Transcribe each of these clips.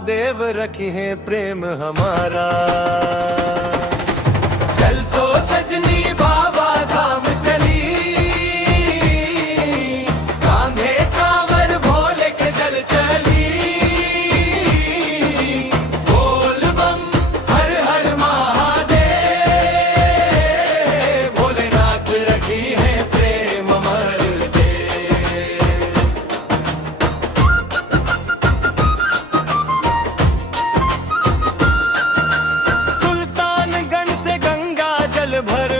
महादेव रखी है प्रेम हमारा। चल सो सजनी बाबा धाम चली, कांधे कांवर भोले के जल चली। बोल बम हर हर महादेव, भोलेनाथ रखी है प्रेम अमर दे। सुल्तानगंज से गंगा जल भर,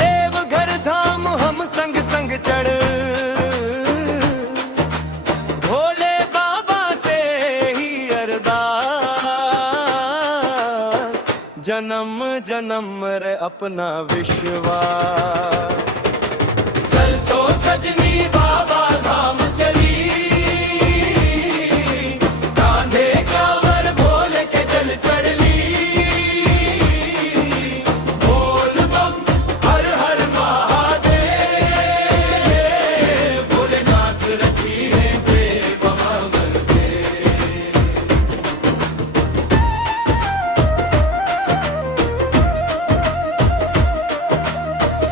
देवघर धाम हम संग संग चढ़। भोले बाबा से ही अरदास, जन्म जन्म रे अपना विश्वास। चल सो सजनी बाबा धाम चली, कांधे कांवर भोले के जल चढ़ ली। बोल बम हर हर महादेव, भोलेनाथ रखी है प्रेम अमर दे।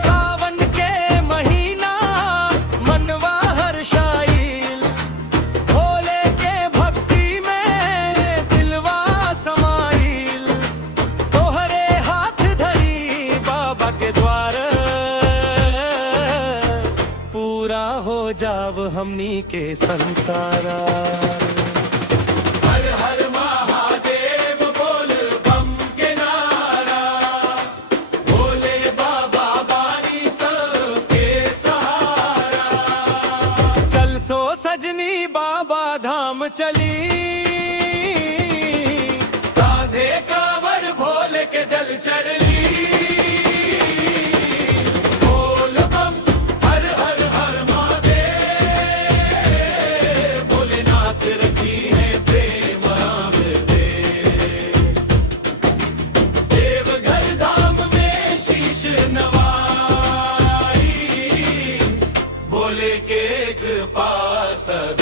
सावन के महीना मनवा हर्षाइल, भोले के भक्ति में दिलवा समाइल। तोहरे हाथ धरी बाबा के द्वार, पूरा हो जाव हमनी के संसारा। हर हर महादेव बोल बम के नारा, भोले बाबा बानी सबके सहारा। चल सो सजनी बाबा धाम चली, कांधे कांवर भोले के जल चढ़ ली। बोल बम हर हर हर महादेव, भोलेनाथ रखी है प्रेम अमर दे। देवघर धाम में शीश नवाई, भोले के कृपा सदा